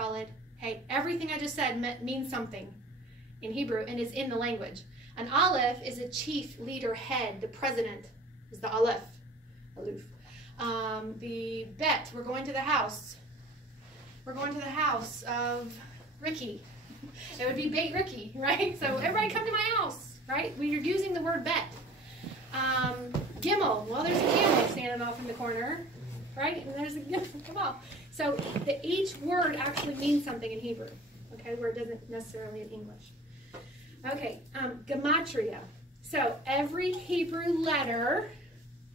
solid. Hey, everything I just said means something in Hebrew and is in the language. An aleph is a chief, leader, head. The president is the aleph. Aloof. The bet, we're going to the house. We're going to the house of Ricky. It would be Beit Ricky, right? So everybody come to my house, right? When you're using the word bet. Gimel, well, there's a camel standing off in the corner, right? And there's a gimel, come on. So each word actually means something in Hebrew, okay, where it doesn't necessarily in English. Okay, gematria. So every Hebrew letter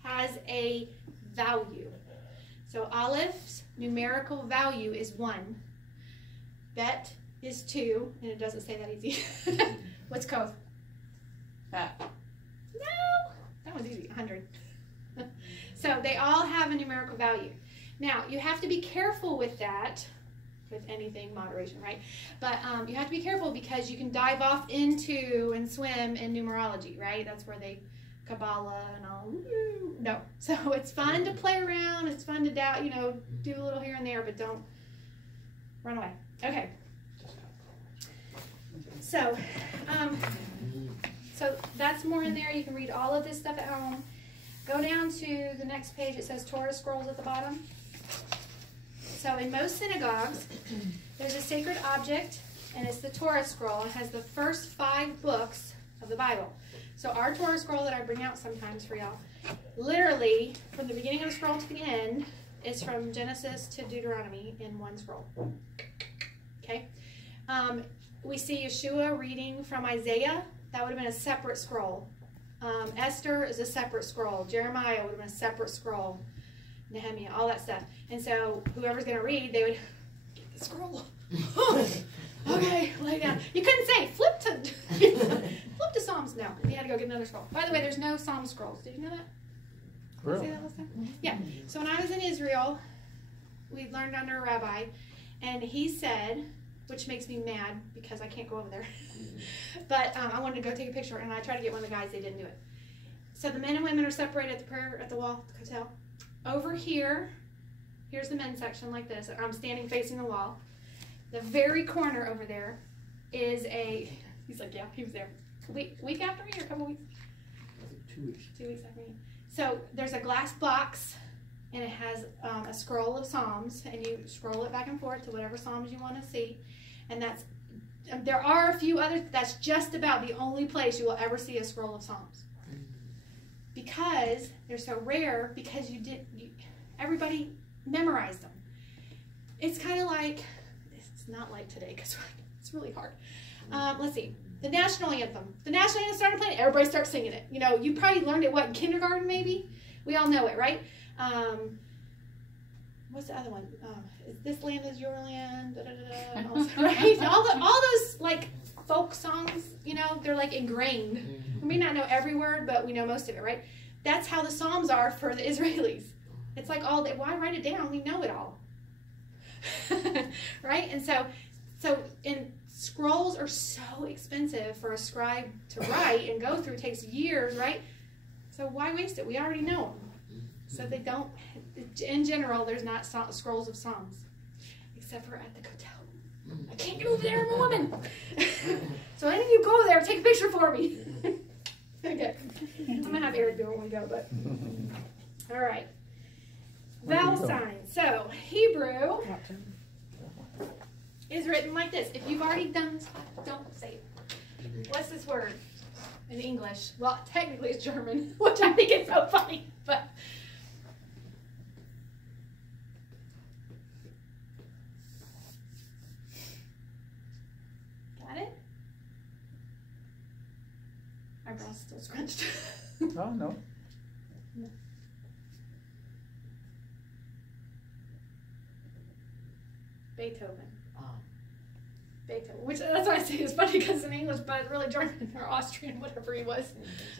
has a value. So Aleph's numerical value is 1. Bet is 2, and it doesn't say that easy. What's Kof? That. No, that was easy, 100. So they all have a numerical value. Now, you have to be careful with that, with anything, moderation, right? But you have to be careful because you can dive off into and swim in numerology, right? That's where they, Kabbalah and all, no. So it's fun to play around, it's fun to doubt, you know, do a little here and there, but don't run away. Okay. So, so that's more in there. You can read all of this stuff at home. Go down to the next page. It says Torah scrolls at the bottom. So in most synagogues, there's a sacred object, and it's the Torah scroll. It has the first 5 books of the Bible. So our Torah scroll that I bring out sometimes for y'all, literally from the beginning of the scroll to the end, is from Genesis to Deuteronomy in one scroll. Okay? We see Yeshua reading from Isaiah. That would have been a separate scroll. Esther is a separate scroll. Jeremiah would have been a separate scroll. Nehemiah, all that stuff. And so whoever's going to read, they would get the scroll. Okay, lay down. You couldn't say, flip to Psalms. No, you had to go get another scroll. By the way, there's no Psalm scrolls. Did you know that? Did I say that last time? Yeah. So when I was in Israel, we learned under a rabbi, and he said, which makes me mad because I can't go over there. But I wanted to go take a picture, and I tried to get one of the guys. They didn't do it. So the men and women are separated at the prayer at the wall, at the hotel. Over here, here's the men's section like this. I'm standing facing the wall. The very corner over there is a, he's like, yeah, he was there. Week after me or a couple weeks? 2 weeks. 2 weeks after me. So there's a glass box, and it has a scroll of Psalms, and you scroll it back and forth to whatever Psalms you want to see. And that's, there are a few others, that's just about the only place you will ever see a scroll of Psalms. Because they're so rare, because everybody memorized them. It's kind of like, it's not like today, because it's really hard. Let's see, the national anthem. The national anthem started playing, everybody starts singing it. You know, you probably learned it, what, in kindergarten maybe? We all know it, right? What's the other one? This land is your land, da, da, da, da. Right? All those like folk songs, you know, they're like ingrained. We may not know every word, but we know most of it, right? That's how the Psalms are for the Israelis. It's like all that. Why write it down? We know it all, right? And so scrolls are so expensive for a scribe to write and go through. It takes years, right? So why waste it? We already know them. So they don't, in general, there's not scrolls of Psalms, except for at the hotel. I can't get over there, I'm a woman. So any of you go there, take a picture for me. Okay. I'm going to have Eric do it when we go, but. All right. Vowel signs. So Hebrew is written like this. If you've already done this, don't say it. What's this word in English? Well, technically it's German, which I think is so funny, but. Got it? Eyebrows still scrunched. Oh, no. No. Beethoven. Beethoven, which that's why I say it's funny because in English, but it's really German or Austrian, whatever he was.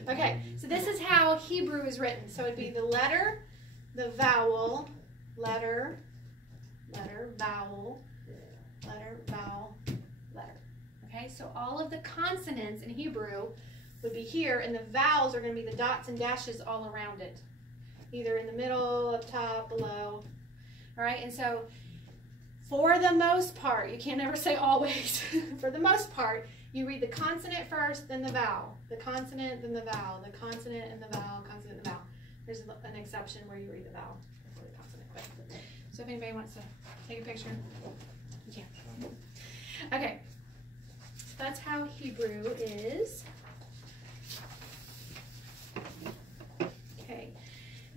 Okay, so this is how Hebrew is written. So it'd be the letter, the vowel, letter, letter, vowel, letter, vowel, letter. Okay, so all of the consonants in Hebrew would be here, and the vowels are going to be the dots and dashes all around it, either in the middle, up top, below. All right, and so For the most part, you can't ever say always. For the most part, you read the consonant first, then the vowel. The consonant, then the vowel. The consonant and the vowel, consonant and the vowel. There's an exception where you read the vowel before the consonant. But, so if anybody wants to take a picture, you can. Okay. So that's how Hebrew is. Okay.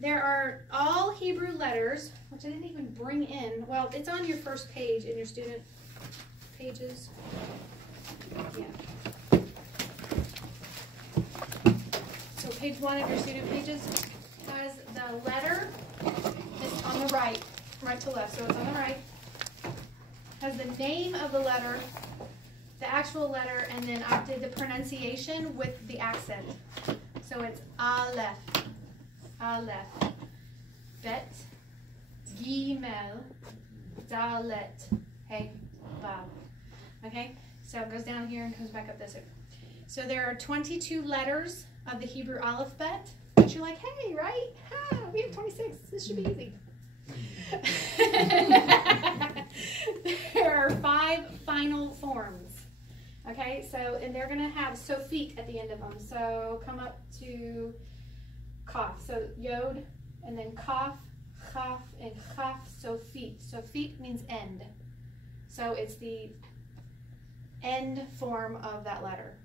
There are all Hebrew letters, which I didn't even bring in. Well, it's on your first page in your student pages. Yeah. So page 1 of your student pages has the letter. It's on the right to left, so it's on the right. Has the name of the letter, the actual letter, and then I did the pronunciation with the accent. So it's Aleph, Aleph, Bet, Gimel, Dalet, Hey, Vav. Okay, so it goes down here and comes back up this way. So there are 22 letters of the Hebrew alphabet. But you're like, hey, right? Ha, we have 26. This should be easy. There are 5 final forms. Okay, so, and they're going to have sofit at the end of them. So come up to Kaf. So Yod, and then Kaf, Chaf, and Chaf, sofit. Sofit means end. So it's the end form of that letter.